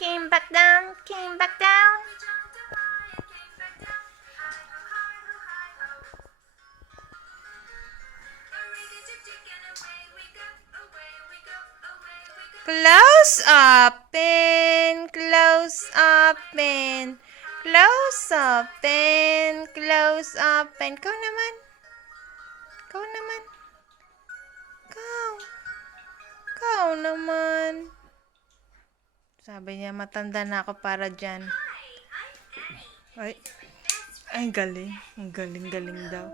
Came back down, came back down. Close up and close up and close up and close up and kau naman. Kau naman. Kau. Kau naman. Sabi niya, matanda na ako para dyan. Ay. Ay, galing. Ang galing-galing daw.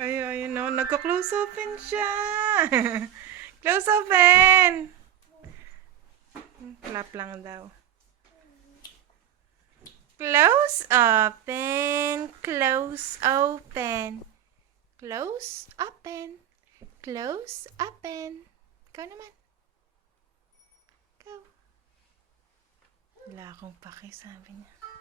Ayun, ayun, no. Nagko-close open siya. close open. Clap lang daw. Close open. Close open. Close open. Close open. Ikaw naman. Ikaw. Wala akong paki, sabi niya.